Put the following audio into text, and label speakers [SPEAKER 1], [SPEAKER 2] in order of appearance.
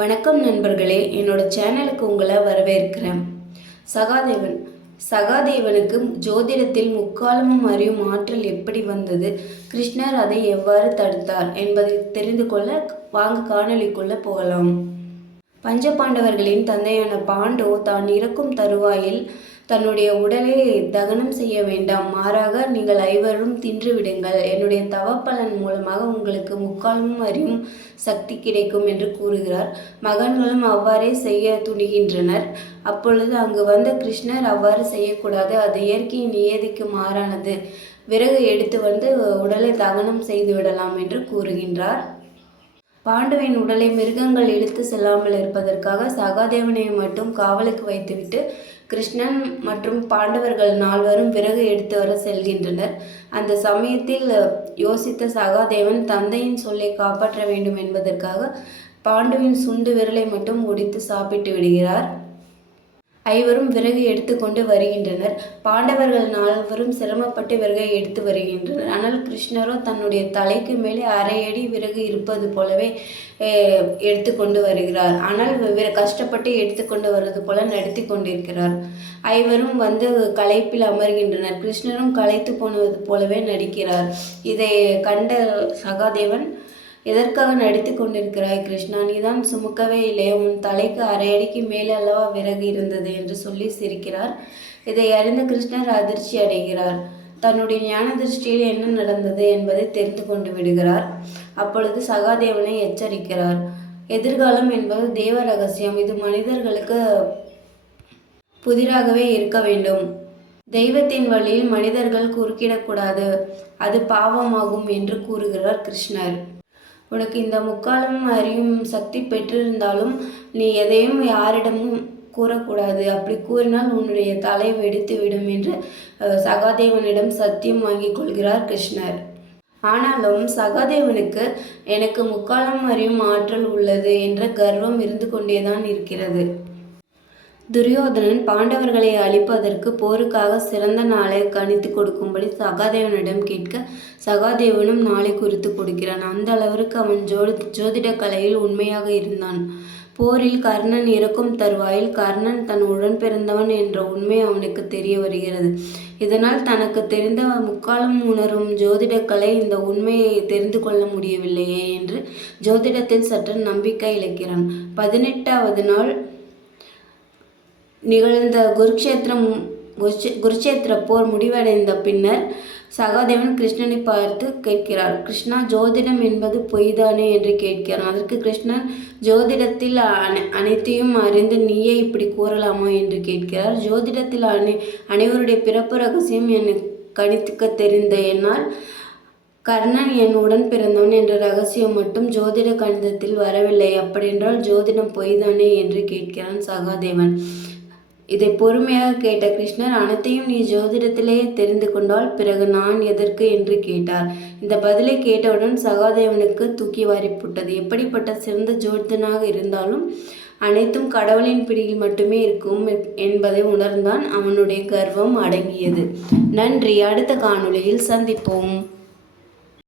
[SPEAKER 1] வணக்கம் நண்பர்களே என்னோட சேனலுக்கு உங்களை வரவேற்கிறேன். சகாதேவன். சகாதேவனுக்கு ஜோதிடத்தில் முக்காலமும் அறியும் ஆற்றல் எப்படி வந்தது? கிருஷ்ணர் அதை எவ்வாறு தடுத்தார் என்பதை தெரிந்து கொள்ள வாங்க காணொலிக்குள்ள போகலாம். பஞ்சபாண்டவர்களின் தந்தையான பாண்டோ தான் இறக்கும் தருவாயில் தன்னுடைய உடலை தகனம் செய்ய வேண்டாம். மாறாக நீங்கள் ஐவரும் தின்று விடுங்கள். என்னுடைய தவப்பலன் மூலமாக உங்களுக்கு முக்காலும் அறியும் சக்தி கிடைக்கும் என்று கூறுகிறார். மகன்களும் அவ்வாறே செய்ய துணிகின்றனர். அப்பொழுது அங்கு வந்த கிருஷ்ணர் அவ்வாறு செய்யக்கூடாது. அது இயற்கையின் நியதிக்கு மாறானது. விறகு எடுத்து வந்து உடலை தகனம் செய்து விடலாம் என்று கூறுகின்றார். பாண்டுவின் உடலை மிருகங்கள் இழுத்து செல்லாமல் இருப்பதற்காக சகாதேவனை மட்டும் காவலுக்கு வைத்துவிட்டு கிருஷ்ணன் மற்றும் பாண்டவர்கள் நால்வரும் விறகு எடுத்து வர செல்கின்றனர். அந்த சமயத்தில் யோசித்த சகாதேவன் தந்தையின் சொல்லை காப்பாற்ற வேண்டும் என்பதற்காக பாண்டுவின் சுண்டு விரலை மட்டும் ஒடித்து சாப்பிட்டு விடுகிறார். ஐவரும் விறகு எடுத்துக்கொண்டு வருகின்றனர். பாண்டவர்கள் நால்வரும் சிரமப்பட்டு விறகை எடுத்து வருகின்றனர். ஆனால் கிருஷ்ணரோ தன்னுடைய தலைக்கு மேலே அரை அடி விறகு இருப்பது போலவே எடுத்துக்கொண்டு வருகிறார். ஆனால் வெவ்வேறு கஷ்டப்பட்டு எடுத்துக்கொண்டு வருவது போல நடத்தி கொண்டிருக்கிறார். ஐவரும் வந்து களைப்பில் அமர்கின்றனர். கிருஷ்ணரும் களைத்து போனது போலவே நடிக்கிறார். இதை கண்ட சகாதேவன் எதற்காக நடித்து கொண்டிருக்கிறாய் கிருஷ்ணா? நீதான் சுமக்கவே இல்லையே உன் தலைக்கு அரை அடிக்கு மேலே அல்லவா விறகு இருந்தது என்று சொல்லி சிரிக்கிறார். இதை அறிந்த கிருஷ்ணர் அதிர்ச்சி அடைகிறார். தன்னுடைய ஞான திருஷ்டியில் என்ன நடந்தது என்பதை தெரிந்து கொண்டு விடுகிறார். அப்பொழுது சகாதேவனை எச்சரிக்கிறார். எதிர்காலம் என்பது தேவ ரகசியம். இது மனிதர்களுக்கு புதிராகவே இருக்க வேண்டும். தெய்வத்தின் வழியில் மனிதர்கள் குறுக்கிடக்கூடாது. அது பாவமாகும் என்று கூறுகிறார் கிருஷ்ணர். உனக்கு இந்த முக்காலம் அறியும் சக்தி பெற்றிருந்தாலும் நீ எதையும் யாரிடமும் கூறக்கூடாது. அப்படி கூறினால் உன்னுடைய தலை வெடித்து விடும் என்று சகாதேவனிடம் சத்தியம் வாங்கிக் கொள்கிறார் கிருஷ்ணர். ஆனாலும் சகாதேவனுக்கு எனக்கு முக்காலம் அறியும் ஆற்றல் உள்ளது என்ற கர்வம் இருந்து கொண்டேதான் இருக்கிறது. துரியோதனன் பாண்டவர்களை அழிப்பதற்கு போருக்காக சிறந்த நாளை கணித்து கொடுக்கும்படி சகாதேவனிடம் கேட்க சகாதேவனும் நாளை குறித்து கொடுக்கிறான். அந்த அளவிற்கு அவன் ஜோதி ஜோதிட கலையில் உண்மையாக இருந்தான். போரில் கர்ணன் இறக்கும் தருவாயில் கர்ணன் தன் உடன் பிறந்தவன் என்ற உண்மை அவனுக்கு தெரிய வருகிறது. இதனால் தனக்கு தெரிந்த முக்காலம் உணரும் ஜோதிடக்கலை இந்த உண்மையை தெரிந்து கொள்ள முடியவில்லையே என்று ஜோதிடத்தில் சற்று நம்பிக்கை இழக்கிறான். பதினெட்டாவது நாள் நிகழ்ந்த குருக்ஷேத்திரம் குருச்சே- போர் முடிவடைந்த பின்னர் சகாதேவன் கிருஷ்ணனை பார்த்து கேட்கிறார் கிருஷ்ணா ஜோதிடம் என்பது பொய்தானே? என்று கேட்கிறான். அதற்கு கிருஷ்ணன் ஜோதிடத்தில் அனை அனைத்தையும் அறிந்து நீயே இப்படி கூறலாமா? என்று கேட்கிறார். ஜோதிடத்தில் அனை அனைவருடைய பிறப்பு ரகசியம் எனக்கு கணித்துக்க தெரிந்த என்னால் கர்ணன் என் உடன் பிறந்தவன் என்ற ரகசியம் மட்டும் ஜோதிட கணிதத்தில் வரவில்லை. அப்படியென்றால் ஜோதிடம் பொய்தானே? என்று கேட்கிறான் சகாதேவன். இதை பொறுமையாக கேட்ட கிருஷ்ணர் அனைத்தையும் நீ ஜோதிடத்திலே தெரிந்து கொண்டால் பிறகு நான் எதற்கு? என்று கேட்டார். இந்த பதிலை கேட்டவுடன் சகாதேவனுக்கு தூக்கி வாரி போட்டது எப்படிப்பட்ட சிறந்த ஜோதிடனாக இருந்தாலும் அனைத்தும் கடவுளின் பிடியில் மட்டுமே இருக்கும் என்பதை உணர்ந்தான் அவனுடைய கர்வம் அடங்கியது. நன்றி. அடுத்த காணொளியில் சந்திப்போம்.